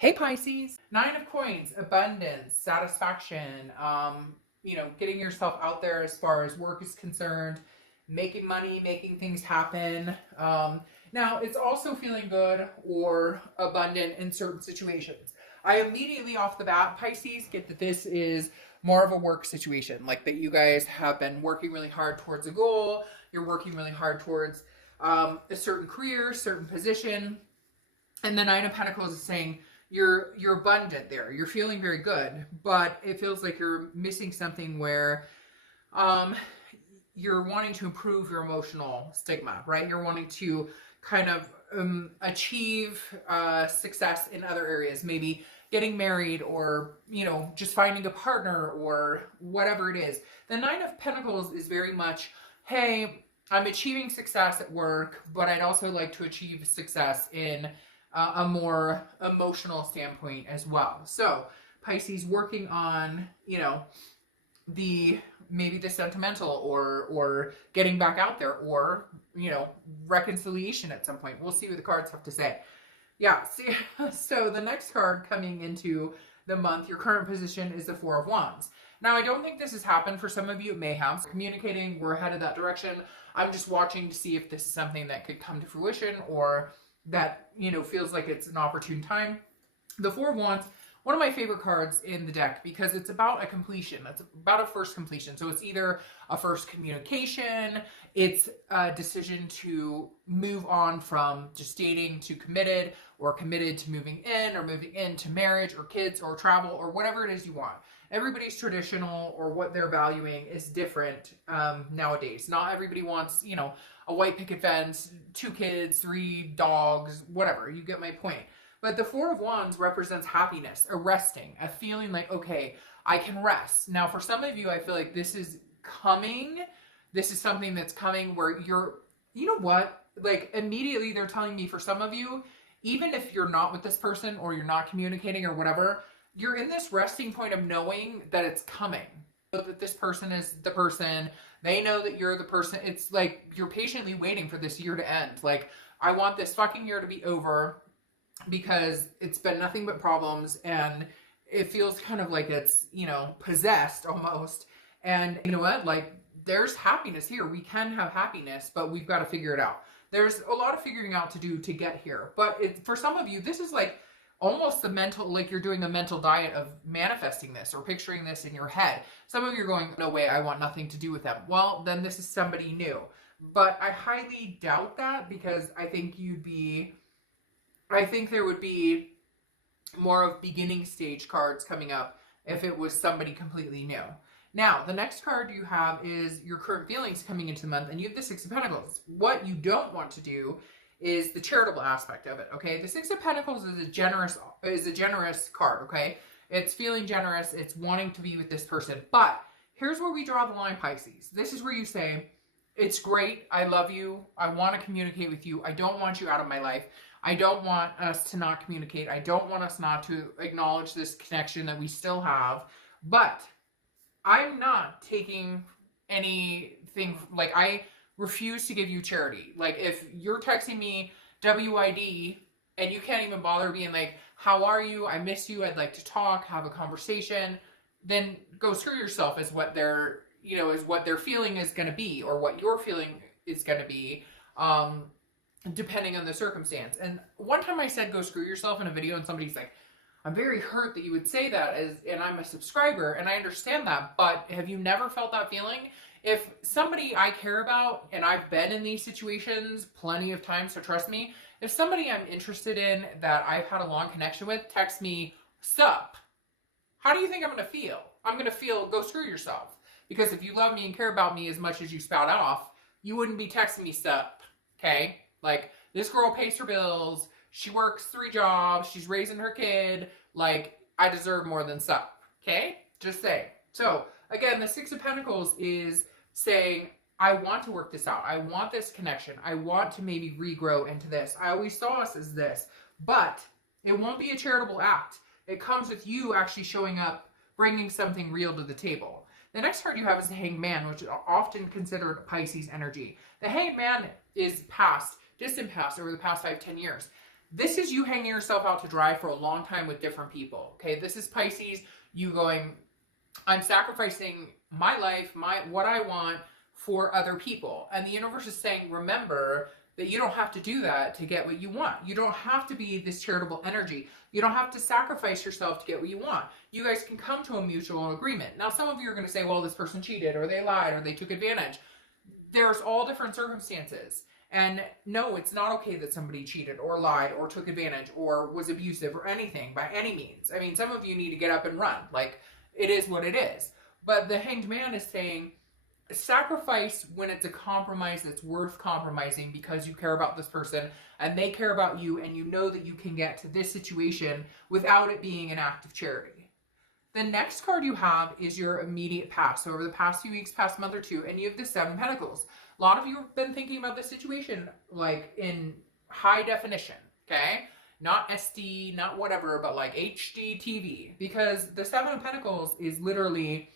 Hey Pisces, Nine of Coins, abundance, satisfaction, getting yourself out there as far as work is concerned, making money, making things happen. Now, it's also feeling good or abundant in certain situations. I immediately off the bat, Pisces, get that this is more of a work situation, like that you guys have been working really hard towards a goal, you're working really hard towards a certain career, certain position. And the Nine of Pentacles is saying, you're abundant there. You're feeling very good, but it feels like you're missing something where you're wanting to improve your emotional stigma, right? You're wanting to kind of achieve success in other areas, maybe getting married or, just finding a partner or whatever it is. The Nine of Pentacles is very much, hey, I'm achieving success at work, but I'd also like to achieve success in a more emotional standpoint as well. So Pisces working on, maybe the sentimental or getting back out there or, reconciliation at some point. We'll see what the cards have to say. Yeah, see, so the next card coming into the month, your current position is the Four of Wands. Now, I don't think this has happened. For some of you, it may have. Communicating, we're headed that direction. I'm just watching to see if this is something that could come to fruition or that, feels like it's an opportune time. The Four of Wands, one of my favorite cards in the deck because it's about a completion. It's about a first completion. So it's either a first communication, it's a decision to move on from just dating to committed, or committed to moving in, or moving into marriage or kids or travel or whatever it is you want. Everybody's traditional or what they're valuing is different nowadays. Not everybody wants, a white picket fence, 2 kids, 3 dogs, whatever. You get my point. But the Four of Wands represents happiness, a resting, a feeling like, okay, I can rest. Now, for some of you, I feel like this is coming. This is something that's coming where you're, you know what? Like immediately they're telling me for some of you, even if you're not with this person or you're not communicating or whatever, you're in this resting point of knowing that it's coming. That this person is the person. They know that you're the person. It's like you're patiently waiting for this year to end. Like, I want this fucking year to be over because it's been nothing but problems and it feels kind of like it's, possessed almost. And you know what? Like, there's happiness here. We can have happiness, but we've got to figure it out. There's a lot of figuring out to do to get here. But for some of you, this is like almost the mental, like you're doing a mental diet of manifesting this or picturing this in your head. Some of you are going, no way, I want nothing to do with them. Well, then this is somebody new. But I highly doubt that because I think there would be more of beginning stage cards coming up if it was somebody completely new. Now, the next card you have is your current feelings coming into the month, and you have the Six of Pentacles. What you don't want to do is the charitable aspect of it, okay? The Six of Pentacles is a generous card, okay? It's feeling generous, it's wanting to be with this person. But here's where we draw the line, Pisces. This is where you say, it's great, I love you, I want to communicate with you, I don't want you out of my life, I don't want us to not communicate, I don't want us not to acknowledge this connection that we still have, but I'm not taking anything, like I refuse to give you charity. Like if you're texting me WID and you can't even bother being like, how are you? I miss you. I'd like to talk, have a conversation. Then go screw yourself is what their feeling is going to be, or what your feeling is going to be, depending on the circumstance. And one time I said, go screw yourself in a video and somebody's like, I'm very hurt that you would say that and I'm a subscriber and I understand that, but have you never felt that feeling? If somebody I care about, and I've been in these situations plenty of times, so trust me, if somebody I'm interested in that I've had a long connection with texts me, sup, how do you think I'm going to feel? I'm going to feel, go screw yourself. Because if you love me and care about me as much as you spout off, you wouldn't be texting me sup, okay? Like, this girl pays her bills, she works 3 jobs, she's raising her kid, like, I deserve more than sup, okay? Just say. So, again, the Six of Pentacles is saying, I want to work this out. I want this connection. I want to maybe regrow into this. I always saw us as this, but it won't be a charitable act. It comes with you actually showing up, bringing something real to the table. The next card you have is the Hanged Man, which is often considered Pisces energy. The Hanged Man is past, distant past, over the past 5-10 years. This is you hanging yourself out to dry for a long time with different people. Okay, this is Pisces, you going, I'm sacrificing my life, what I want for other people. And the universe is saying, remember that you don't have to do that to get what you want. You don't have to be this charitable energy. You don't have to sacrifice yourself to get what you want. You guys can come to a mutual agreement. Now, some of you are going to say, well, this person cheated, or they lied, or they took advantage. There's all different circumstances. And no, it's not okay that somebody cheated or lied or took advantage or was abusive or anything by any means. I mean, some of you need to get up and run. Like, it is what it is. But the Hanged Man is saying, sacrifice when it's a compromise that's worth compromising because you care about this person and they care about you, and you know that you can get to this situation without it being an act of charity. The next card you have is your immediate past. So over the past few weeks, past month or two, and you have the Seven of Pentacles. A lot of you have been thinking about this situation like in high definition, okay? Not SD, not whatever, but like HD TV. Because the Seven of Pentacles is literally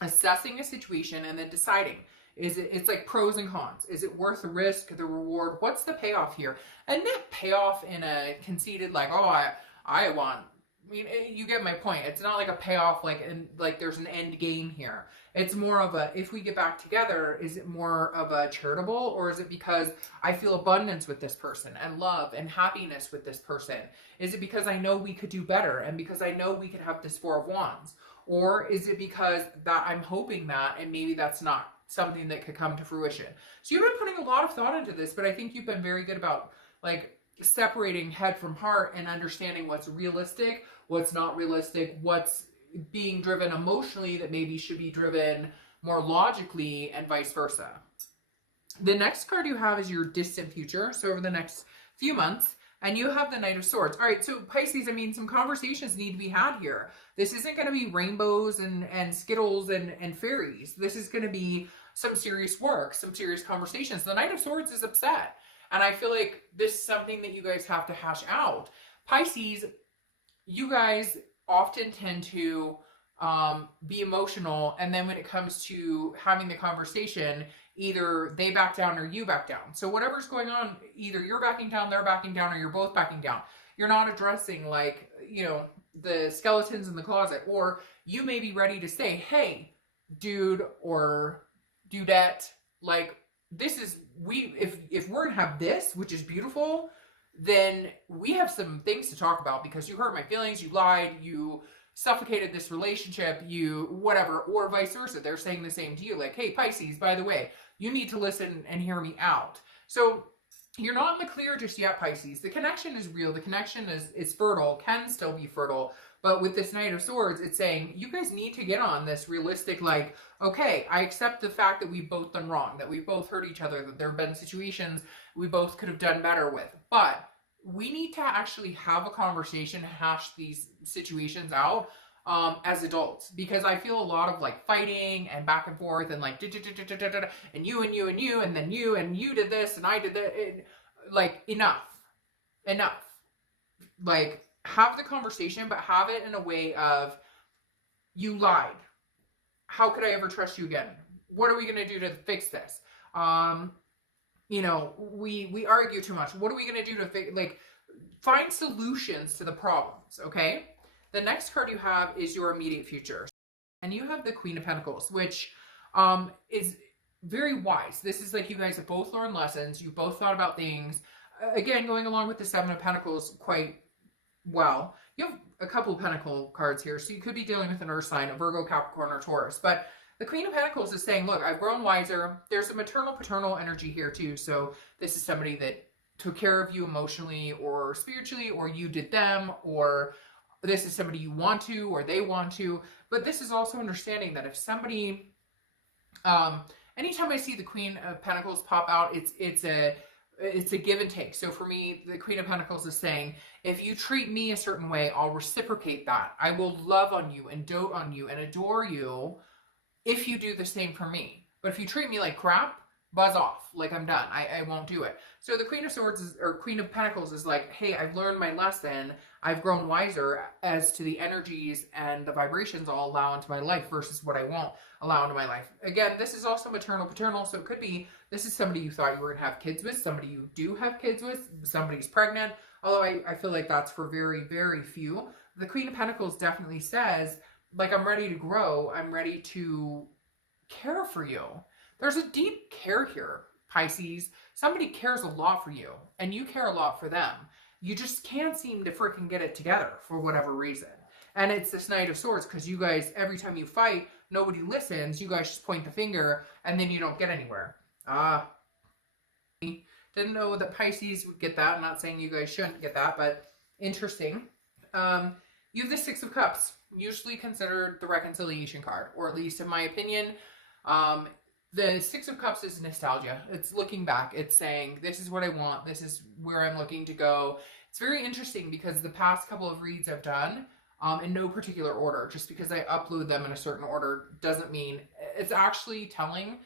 assessing a situation and then deciding, it's like pros and cons. Is it worth the risk, the reward? What's the payoff here? And not payoff in a conceited like, oh, I want, I mean, you get my point. It's not like a payoff like there's an end game here. It's more of a, if we get back together, is it more of a charitable, or is it because I feel abundance with this person and love and happiness with this person? Is it because I know we could do better and because I know we could have this Four of Wands? Or is it because that I'm hoping that, and maybe that's not something that could come to fruition? So you've been putting a lot of thought into this, but I think you've been very good about like separating head from heart and understanding what's realistic, what's not realistic, what's being driven emotionally that maybe should be driven more logically, and vice versa. The next card you have is your distant future. So over the next few months, and you have the Knight of Swords. All right, so Pisces, I mean, some conversations need to be had here. This isn't going to be rainbows and Skittles and fairies. This is going to be some serious work, some serious conversations. The Knight of Swords is upset. And I feel like this is something that you guys have to hash out. Pisces, you guys often tend to be emotional. And then when it comes to having the conversation, either they back down or you back down. So whatever's going on, either you're backing down, they're backing down, or you're both backing down. You're not addressing like, you know, the skeletons in the closet, or you may be ready to say, hey, dude or dudette, like this is, if we're gonna have this, which is beautiful, then we have some things to talk about because you hurt my feelings, you lied, you suffocated this relationship, you whatever, or vice versa. They're saying the same to you, like, hey, Pisces, by the way, you need to listen and hear me out. So you're not in the clear just yet, Pisces. The connection is real. The connection is fertile, can still be fertile. But with this Knight of Swords, it's saying you guys need to get on this realistic, like, okay, I accept the fact that we've both done wrong, that we've both hurt each other, that there have been situations we both could have done better with. But we need to actually have a conversation, hash these situations out as adults, because I feel a lot of like fighting and back and forth and like and you and you and you and then you and you did this and I did that. Like enough. Like have the conversation, but have it in a way of you lied. How could I ever trust you again? What are we gonna do to fix this? You know, we argue too much. What are we going to do to like find solutions to the problems, okay? The next card you have is your immediate future. And you have the Queen of Pentacles, which is very wise. This is like you guys have both learned lessons. You both thought about things. Again, going along with the Seven of Pentacles quite well. You have a couple of Pentacle cards here, so you could be dealing with an Earth sign, a Virgo, Capricorn, or Taurus. But the Queen of Pentacles is saying, look, I've grown wiser. There's a maternal, paternal energy here too. So this is somebody that took care of you emotionally or spiritually, or you did them, or this is somebody you want to, or they want to. But this is also understanding that if somebody, anytime I see the Queen of Pentacles pop out, it's a give and take. So for me, the Queen of Pentacles is saying, if you treat me a certain way, I'll reciprocate that. I will love on you and dote on you and adore you if you do the same for me. But if you treat me like crap, buzz off. Like I'm done. I won't do it. So the Queen of Swords or Queen of Pentacles is like, hey, I've learned my lesson. I've grown wiser as to the energies and the vibrations I'll allow into my life versus what I won't allow into my life. Again, this is also maternal, paternal. So it could be, this is somebody you thought you were going to have kids with, somebody you do have kids with, somebody's pregnant, Although I feel like that's for very, very few. The Queen of Pentacles definitely says, like, I'm ready to grow. I'm ready to care for you. There's a deep care here, Pisces. Somebody cares a lot for you, and you care a lot for them. You just can't seem to freaking get it together for whatever reason. And it's this Knight of Swords, because you guys, every time you fight, nobody listens. You guys just point the finger, and then you don't get anywhere. Didn't know that Pisces would get that. I'm not saying you guys shouldn't get that, but interesting. You have the Six of Cups, usually considered the reconciliation card, or at least in my opinion. The Six of Cups is nostalgia. It's looking back. It's saying, this is what I want. This is where I'm looking to go. It's very interesting because the past couple of reads I've done, in no particular order, just because I upload them in a certain order doesn't mean it's actually telling.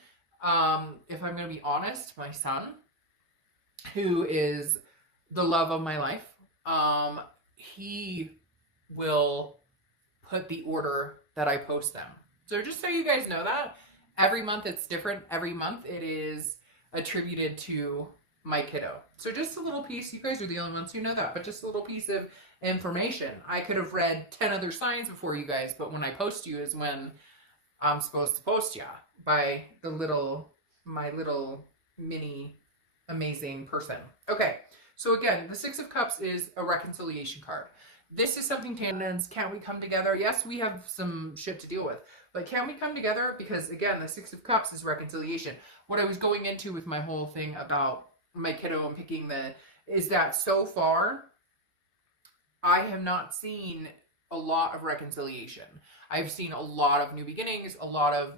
If I'm going to be honest, my son, who is the love of my life, he will put the order that I post them. So just so you guys know that, every month it's different. Every month it is attributed to my kiddo. So just a little piece. You guys are the only ones who know that, but just a little piece of information. I could have read 10 other signs before you guys, but when I post you is when I'm supposed to post ya by my little mini amazing person. Okay, so again, the Six of Cups is a reconciliation card. This is something tangents. Can't we come together? Yes, we have some shit to deal with, but can we come together? Because again, the Six of Cups is reconciliation. What I was going into with my whole thing about my kiddo and picking is that so far, I have not seen a lot of reconciliation. I've seen a lot of new beginnings,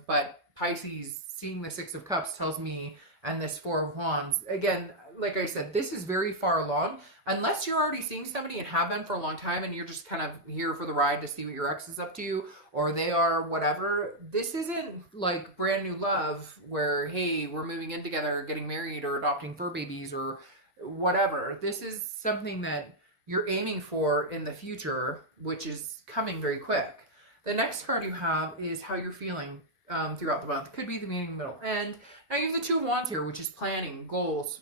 but Pisces, seeing the Six of Cups tells me, and this Four of Wands, again, like I said, this is very far along. Unless you're already seeing somebody and have been for a long time and you're just kind of here for the ride to see what your ex is up to, or they are whatever, this isn't like brand new love where, hey, we're moving in together, getting married, or adopting fur babies, or whatever. This is something that you're aiming for in the future, which is coming very quick. The next card you have is how you're feeling throughout the month. Could be the beginning, middle, end. Now you have the Two of Wands here, which is planning, goals,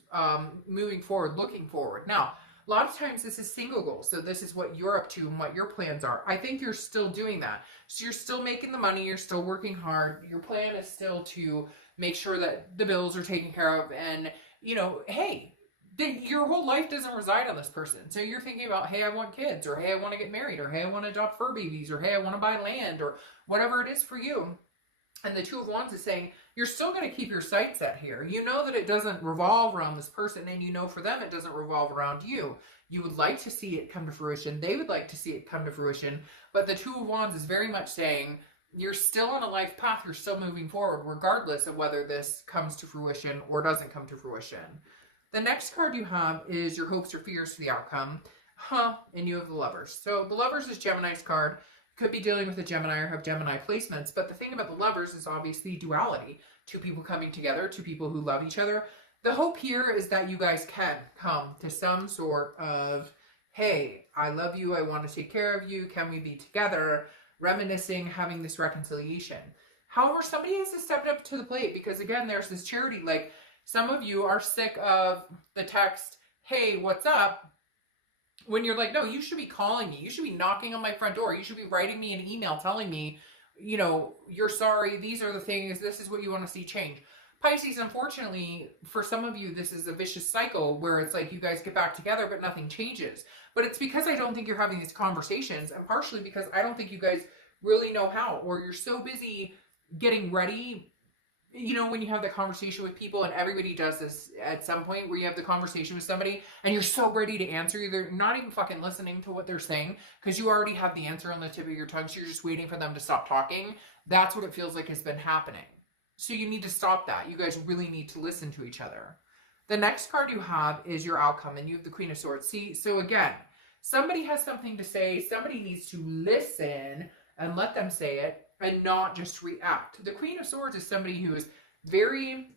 moving forward, looking forward. Now, a lot of times this is single goals. So this is what you're up to and what your plans are. I think you're still doing that. So you're still making the money. You're still working hard. Your plan is still to make sure that the bills are taken care of. And, you know, hey, your whole life doesn't reside on this person. So you're thinking about, hey, I want kids, or hey, I want to get married, or hey, I want to adopt fur babies, or hey, I want to buy land, or whatever it is for you. And the Two of Wands is saying, you're still going to keep your sights set here. You know that it doesn't revolve around this person, and you know for them it doesn't revolve around you. You would like to see it come to fruition. They would like to see it come to fruition. But the Two of Wands is very much saying, you're still on a life path. You're still moving forward, regardless of whether this comes to fruition or doesn't come to fruition. The next card you have is your hopes or fears for the outcome. And you have the Lovers. So the Lovers is Gemini's card. Could be dealing with a Gemini or have Gemini placements. But the thing about the Lovers is obviously duality. Two people coming together, two people who love each other. The hope here is that you guys can come to some sort of, hey, I love you, I want to take care of you, can we be together? Reminiscing, having this reconciliation. However, somebody has to step up to the plate, because again, there's this charity. Like, some of you are sick of the text, hey, what's up? When you're like, no, you should be calling me. You should be knocking on my front door. You should be writing me an email telling me, you know, you're sorry. These are the things. This is what you want to see change. Pisces, unfortunately, for some of you, this is a vicious cycle where it's like you guys get back together, but nothing changes. But it's because I don't think you're having these conversations, and partially because I don't think you guys really know how, or you're so busy getting ready. You know, when you have the conversation with people, and everybody does this at some point, where you have the conversation with somebody and you're so ready to answer, they're not even fucking listening to what they're saying because you already have the answer on the tip of your tongue, so you're just waiting for them to stop talking. That's what it feels like has been happening. So you need to stop that. You guys really need to listen to each other. The next card you have is your outcome, and you have the Queen of Swords. See, so again, somebody has something to say. Somebody needs to listen and let them say it, and not just react. The Queen of Swords is somebody who is very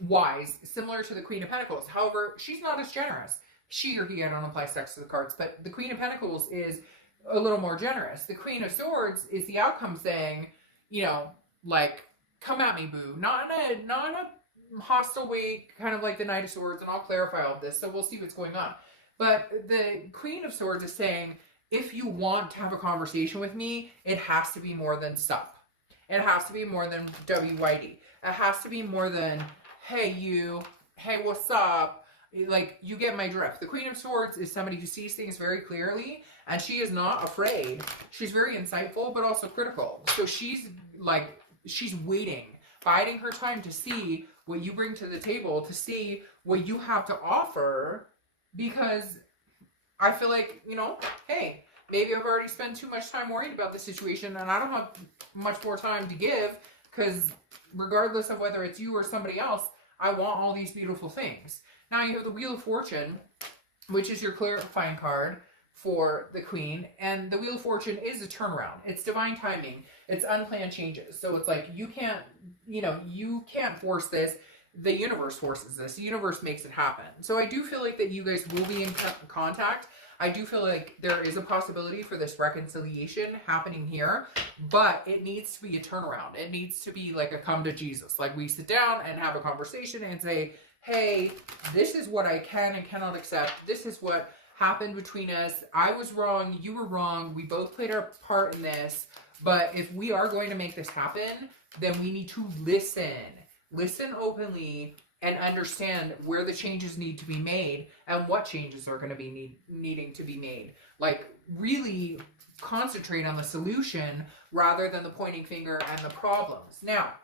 wise, similar to the Queen of Pentacles. However, she's not as generous. She or he, I don't apply sex to the cards, but the Queen of Pentacles is a little more generous. The Queen of Swords is the outcome saying, you know, like, come at me, boo. Not in a hostile way, kind of like the Knight of Swords, and I'll clarify all of this, so we'll see what's going on. But the Queen of Swords is saying, if you want to have a conversation with me, it has to be more than sup. It has to be more than WYD. It has to be more than, hey, you, hey, what's up? Like, you get my drift. The Queen of Swords is somebody who sees things very clearly, and she is not afraid. She's very insightful, but also critical. So she's like, she's waiting, biding her time to see what you bring to the table, to see what you have to offer, because I feel like, you know, hey, maybe I've already spent too much time worried about the situation, and I don't have much more time to give, because regardless of whether it's you or somebody else, I want all these beautiful things. Now you have the Wheel of Fortune, which is your clarifying card for the Queen. And the Wheel of Fortune is a turnaround. It's divine timing. It's unplanned changes. So it's like, you can't, you know, you can't force this. The universe forces this. The universe makes it happen. So I do feel like that you guys will be in contact. I do feel like there is a possibility for this reconciliation happening here, but it needs to be a turnaround. It needs to be like a come to Jesus. Like, we sit down and have a conversation and say, hey, this is what I can and cannot accept. This is what happened between us. I was wrong. You were wrong. We both played our part in this. But if we are going to make this happen, then we need to listen. Listen openly and understand where the changes need to be made and what changes are going to be needing to be made. Like, really concentrate on the solution rather than the pointing finger and the problems. Now,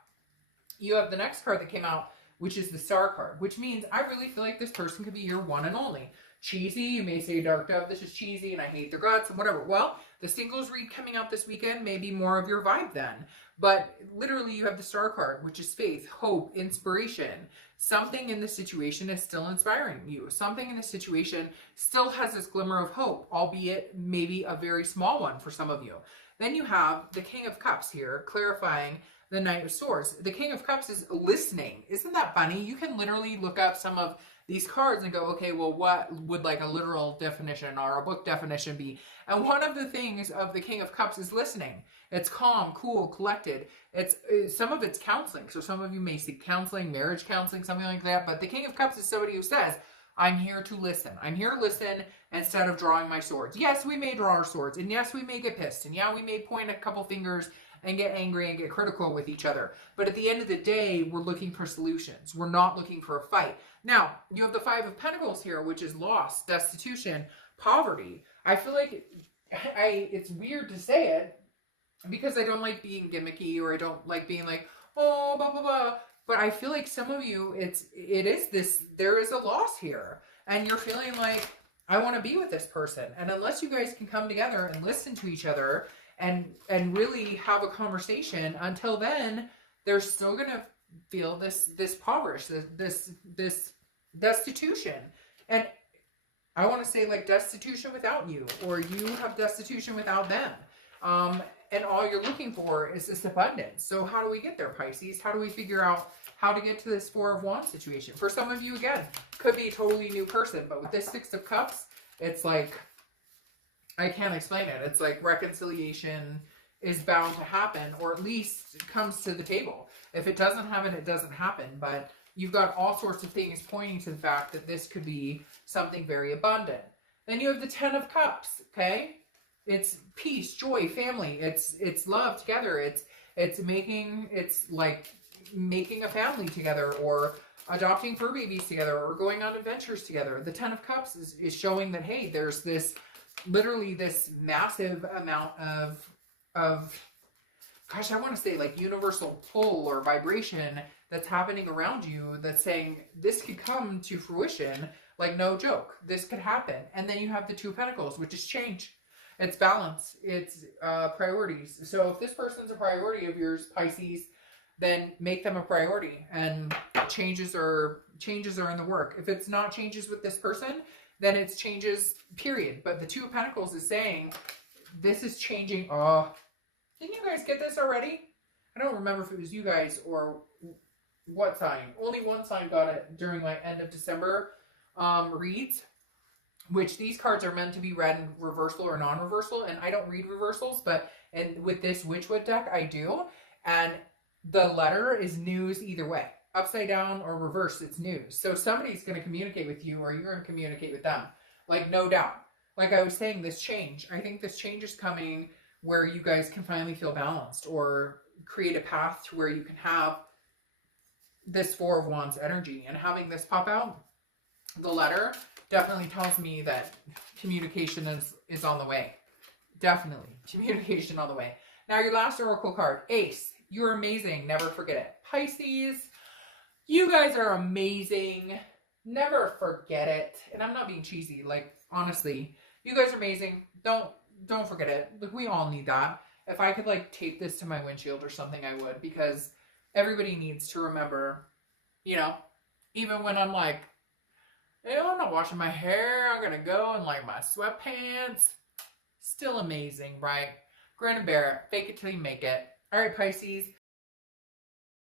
you have the next card that came out, which is the Star card, which means I really feel like this person could be your one and only. Cheesy, you may say, Dark Dove, this is cheesy and I hate their guts and whatever. Well, the singles read coming out this weekend may be more of your vibe then. But literally you have the Star card, which is faith, hope, inspiration. Something in this situation is still inspiring you. Something in this situation still has this glimmer of hope, albeit maybe a very small one for some of you. Then you have the King of Cups here, clarifying the Knight of Swords. The King of Cups is listening. Isn't that funny? You can literally look up some of these cards and go, okay, well, what would like a literal definition or a book definition be? And one of the things of the King of Cups is listening. It's calm, cool, collected. It's some of it's counseling. So some of you may see counseling, marriage counseling, something like that. But the King of Cups is somebody who says, I'm here to listen. I'm here to listen instead of drawing my swords. Yes, we may draw our swords. And yes, we may get pissed. And yeah, we may point a couple fingers and get angry and get critical with each other. But at the end of the day, we're looking for solutions. We're not looking for a fight. Now, you have the Five of Pentacles here, which is loss, destitution, poverty. I feel like it's weird to say it because I don't like being gimmicky, or I don't like being like, oh, blah, blah, blah. But I feel like some of you, there is a loss here. And you're feeling like, I want to be with this person. And unless you guys can come together and listen to each other and really have a conversation, until then, they're still going to feel this poverty, this destitution. And I want to say, like, destitution without you, or you have destitution without them. And all you're looking for is this abundance. So how do we get there, Pisces? How do we figure out how to get to this Four of Wands situation? For some of you, again, could be a totally new person, but with this Six of Cups, it's like, I can't explain it. It's like reconciliation is bound to happen, or at least comes to the table. If it doesn't happen, it doesn't happen. But you've got all sorts of things pointing to the fact that this could be something very abundant. Then you have the Ten of Cups, okay? It's peace, joy, family. It's love together. It's like making a family together, or adopting fur babies together, or going on adventures together. The Ten of Cups is showing that, hey, there's this, literally this massive amount of gosh, I want to say like universal pull or vibration that's happening around you that's saying this could come to fruition, like no joke. This could happen. And then you have the Two of Pentacles, which is change. It's balance. It's priorities. So if this person's a priority of yours, Pisces, then make them a priority. And changes are in the work. If it's not changes with this person, then it's changes, period. But the Two of Pentacles is saying this is changing. Oh, didn't you guys get this already? I don't remember if it was you guys or what sign. Only one sign got it during like end of December reads, which these cards are meant to be read in reversal or non-reversal. And I don't read reversals, but with this Witchwood deck, I do. And the letter is news either way. Upside down or reverse, it's news. So somebody's going to communicate with you, or you're going to communicate with them. Like, no doubt. Like I was saying, this change, I think this change is coming where you guys can finally feel balanced or create a path to where you can have this Four of Wands energy. And having this pop out, the letter, definitely tells me that communication is on the way. Definitely. Communication on the way. Now your last oracle card, Ace. You're amazing. Never forget it. Pisces, you guys are amazing. Never forget it. And I'm not being cheesy. Like, honestly, you guys are amazing. Don't forget it. Like, we all need that. If I could, like, tape this to my windshield or something, I would. Because everybody needs to remember, you know, even when I'm like, you know, I'm not washing my hair. I'm going to go in, like, my sweatpants. Still amazing, right? Grin and bear it. Fake it till you make it. All right, Pisces.